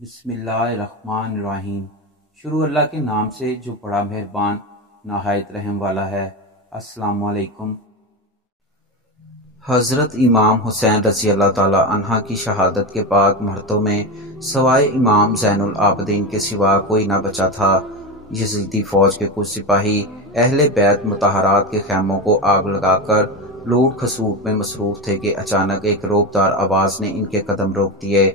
بسم اللہ الرحمن الرحیم۔ شروع اللہ کے نام سے جو بڑا مہربان نہایت رحم والا ہے۔ السلام علیکم۔ حضرت امام حسین رضی اللہ تعالی عنہ کی شہادت کے بعد مردوں میں سوائے امام زین العابدین کے سوا کوئی نہ بچا تھا۔ یزیدی فوج کے کچھ سپاہی اہل بیت مطہرات کے خیموں کو آگ لگا کر لوٹ کھسوٹ میں مصروف تھے کہ اچانک ایک رعبدار آواز نے ان کے قدم روک دیے۔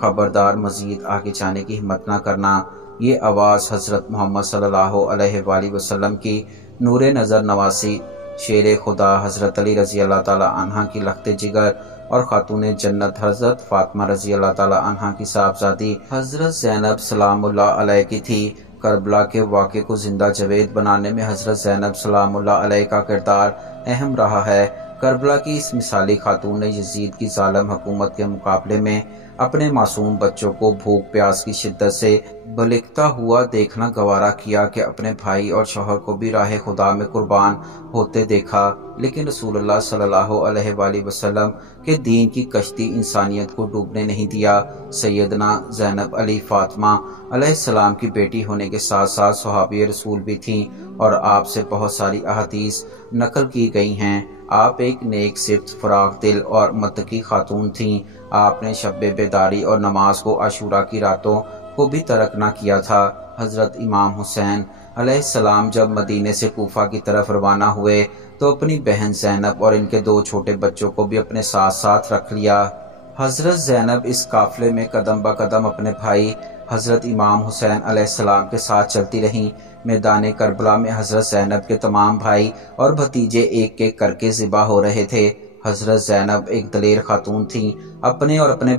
خبردار، مزید آگے جانے کی ہمت نہ کرنا۔ یہ آواز حضرت محمد صلی اللہ علیہ وآلہ وسلم کی نور نظر نواسی شیر خدا حضرت علی رضی اللہ تعالی عنہ کی لخت جگر اور خاتون جنت حضرت فاطمہ رضی اللہ تعالی عنہ کی صاحبزادی حضرت زینب سلام اللہ علیہ کی تھی۔ کربلا کے واقعے کو زندہ جاوید بنانے میں حضرت زینب سلام اللہ علیہ کا کردار اہم رہا ہے۔ کربلا کی اس مثالی خاتون نے یزید کی ظالم حکومت کے مقابلے میں اپنے معصوم بچوں کو بھوک پیاس کی شدت سے بلکتا ہوا دیکھنا گوارا کیا کہ اپنے بھائی اور شوہر کو بھی راہ خدا میں قربان ہوتے دیکھا، لیکن رسول اللہ صلی اللہ علیہ وآلہ وسلم کے دین کی کشتی انسانیت کو ڈوبنے نہیں دیا۔ سیدنا زینب علی فاطمہ علیہ السلام کی بیٹی ہونے کے ساتھ ساتھ صحابی رسول بھی تھیں اور آپ سے بہت ساری احادیث نقل کی گئی ہیں۔ آپ ایک نیک صفت، فراخ دل اور متقی خاتون تھیں۔ آپ نے شب بیداری اور نماز کو عاشورہ کی راتوں کو بھی ترک نہ کیا تھا۔ حضرت امام حسین علیہ السلام جب مدینے سے کوفہ کی طرف روانہ ہوئے تو اپنی بہن زینب اور ان کے دو چھوٹے بچوں کو بھی اپنے ساتھ ساتھ رکھ لیا۔ حضرت زینب اس قافلے میں قدم بہ قدم اپنے بھائی حضرت امام حسین علیہ السلام کے ساتھ چلتی رہیں۔ میدان کربلا میں حضرت زینب کے تمام بھائی اور بھتیجے ایک ایک کر کے ذبح ہو رہے تھے۔ حضرت زینب ایک دلیر خاتون تھیں، اپنے اور اپنے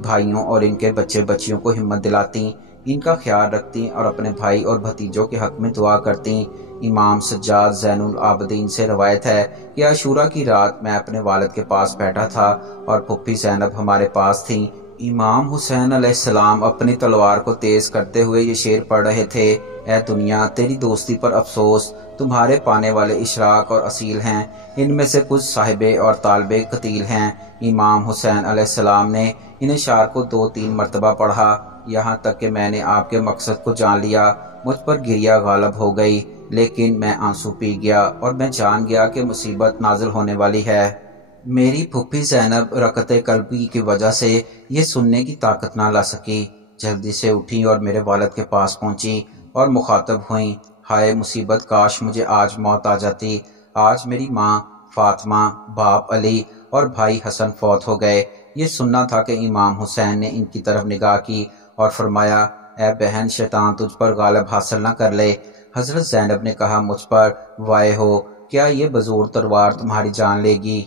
بھائیوں اور ان کے بچے بچیوں کو ہمت دلاتی، ان کا خیال رکھتی اور اپنے بھائی اور بھتیجوں کے حق میں دعا کرتی۔ امام سجاد زین العابدین سے روایت ہے کہ عاشورہ کی رات میں اپنے والد کے پاس بیٹھا تھا اور پھپھی زینب ہمارے پاس تھیں۔ امام حسین علیہ السلام اپنی تلوار کو تیز کرتے ہوئے یہ شعر پڑھ رہے تھے: اے دنیا تیری دوستی پر افسوس، تمہارے پانے والے اشراق اور اصیل ہیں، ان میں سے کچھ صاحبے اور طالبے قتیل ہیں۔ امام حسین علیہ السلام نے ان اشعار کو 2-3 مرتبہ پڑھا، یہاں تک کہ میں نے آپ کے مقصد کو جان لیا۔ مجھ پر گریہ غالب ہو گئی، لیکن میں آنسو پی گیا اور میں جان گیا کہ مصیبت نازل ہونے والی ہے۔ میری پھپھی زینب رقت قلبی کی وجہ سے یہ سننے کی طاقت نہ لا سکی، جلدی سے اٹھی اور میرے والد کے پاس پہنچی اور مخاطب ہوئیں: ہائے مصیبت، کاش مجھے آج موت آ جاتی۔ آج میری ماں فاطمہ، باپ علی اور بھائی حسن فوت ہو گئے۔ یہ سننا تھا کہ امام حسین نے ان کی طرف نگاہ کی اور فرمایا: اے بہن، شیطان تجھ پر غالب حاصل نہ کر لے۔ حضرت زینب نے کہا: مجھ پر وائے ہو، کیا یہ بزور تلوار تمہاری جان لے گی؟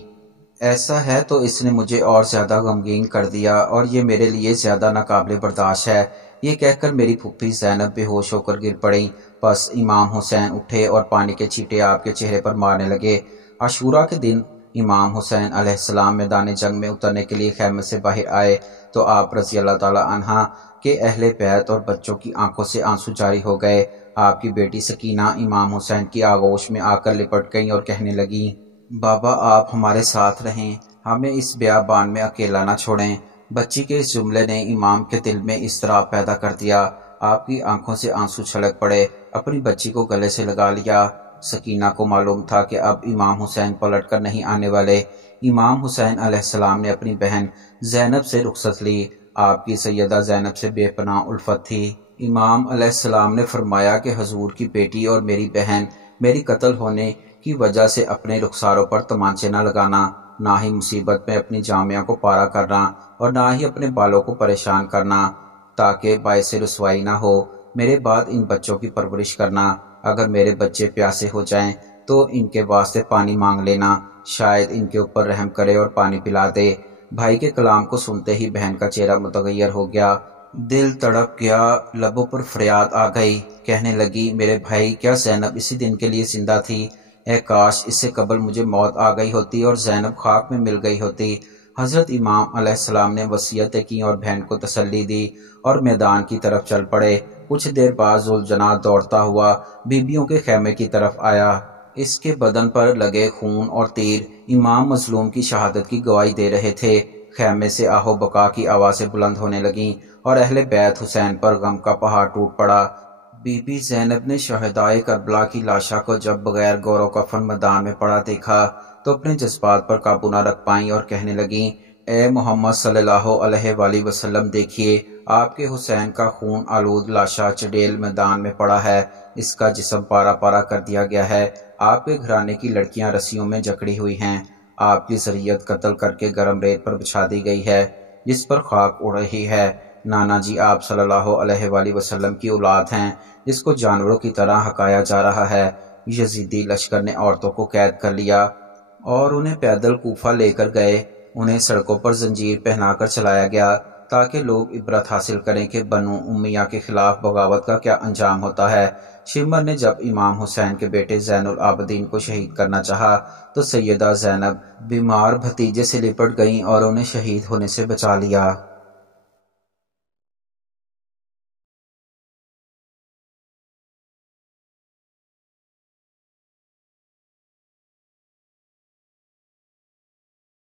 ایسا ہے تو اس نے مجھے اور زیادہ غمگین کر دیا اور یہ میرے لیے زیادہ ناقابل برداشت ہے۔ یہ کہہ کر میری پھپھی زینب بے ہوش ہو کر گر پڑیں۔ پس امام حسین اٹھے اور پانی کے چھینٹے آپ کے چہرے پر مارنے لگے۔ عاشورہ کے دن امام حسین علیہ السلام میدان جنگ میں اترنے کے لیے خیمے سے باہر آئے تو آپ رضی اللہ تعالی عنہ کے اہل بیت اور بچوں کی آنکھوں سے آنسو جاری ہو گئے۔ آپ کی بیٹی سکینہ امام حسین کی آغوش میں آ کر لپٹ گئیں اور کہنے لگیں: بابا، آپ ہمارے ساتھ رہیں، ہمیں اس بیابان میں اکیلا نہ چھوڑیں۔ بچی کے اس جملے نے امام کے دل میں اضطراب پیدا کر دیا۔ آپ کی آنکھوں سے آنسو چھلک پڑے، اپنی بچی کو گلے سے لگا لیا۔ سکینہ کو معلوم تھا کہ اب امام حسین پلٹ کر نہیں آنے والے۔ امام حسین علیہ السلام نے اپنی بہن زینب سے رخصت لی۔ آپ کی سیدہ زینب سے بے پناہ الفت تھی۔ امام علیہ السلام نے فرمایا کہ حضور کی بیٹی اور میری بہن میری قتل ہونے کی وجہ سے اپنے رخساروں پر تمانچے نہ لگانا، نہ ہی مصیبت میں اپنی جامعہ کو پارا کرنا اور نہ ہی اپنے بالوں کو پریشان کرنا، تاکہ باعث رسوائی نہ ہو۔ میرے بعد ان بچوں کی پرورش کرنا۔ اگر میرے بچے پیاسے ہو جائیں تو ان کے واسطے پانی مانگ لینا، شاید ان کے اوپر رحم کرے اور پانی پلا دے۔ بھائی کے کلام کو سنتے ہی بہن کا چہرہ متغیر ہو گیا، دل تڑپ گیا، لبوں پر فریاد آ گئی۔ کہنے لگی: میرے بھائی، کیا زینب اسی دن کے لیے زندہ تھی؟ اے کاش اس سے قبل مجھے موت آ گئی ہوتی اور زینب خاک میں مل گئی ہوتی۔ حضرت امام علیہ السلام نے وصیتیں کی اور بہن کو تسلی دی اور میدان کی طرف چل پڑے۔ کچھ دیر بعد ذوالجناح دوڑتا ہوا بیبیوں کے خیمے کی طرف آیا۔ اس کے بدن پر لگے خون اور تیر امام مظلوم کی شہادت کی گواہی دے رہے تھے۔ خیمے سے آہو بکا کی آوازیں بلند ہونے لگیں اور اہل بیت حسین پر غم کا پہاڑ ٹوٹ پڑا۔ بی بی زینب نے شہدائے کربلا کی لاشا کو جب بغیر گور و کفن میدان میں پڑا دیکھا تو اپنے جذبات پر قابو نہ رکھ پائیں اور کہنے لگیں، اے محمد صلی اللہ علیہ وآلہ وسلم، دیکھیے آپ کے حسین کا خون آلود لاشا چڑیل میدان میں پڑا ہے، اس کا جسم پارا پارا کر دیا گیا ہے، آپ کے گھرانے کی لڑکیاں رسیوں میں جکڑی ہوئی ہیں، آپ کی ذریت قتل کر کے گرم ریت پر بچھا دی گئی ہے جس پر خاک اڑ رہی ہے۔ نانا جی آپ صلی اللہ علیہ وآلہ وسلم کی اولاد ہیں جس کو جانوروں کی طرح ہکایا جا رہا ہے۔ یزیدی لشکر نے عورتوں کو قید کر لیا اور انہیں پیدل کوفہ لے کر گئے، انہیں سڑکوں پر زنجیر پہنا کر چلایا گیا تاکہ لوگ عبرت حاصل کریں کہ بنو امیہ کے خلاف بغاوت کا کیا انجام ہوتا ہے۔ شمر نے جب امام حسین کے بیٹے زین العابدین کو شہید کرنا چاہا تو سیدہ زینب بیمار بھتیجے سے لپٹ گئیں اور انہیں شہید ہونے سے بچا لیا۔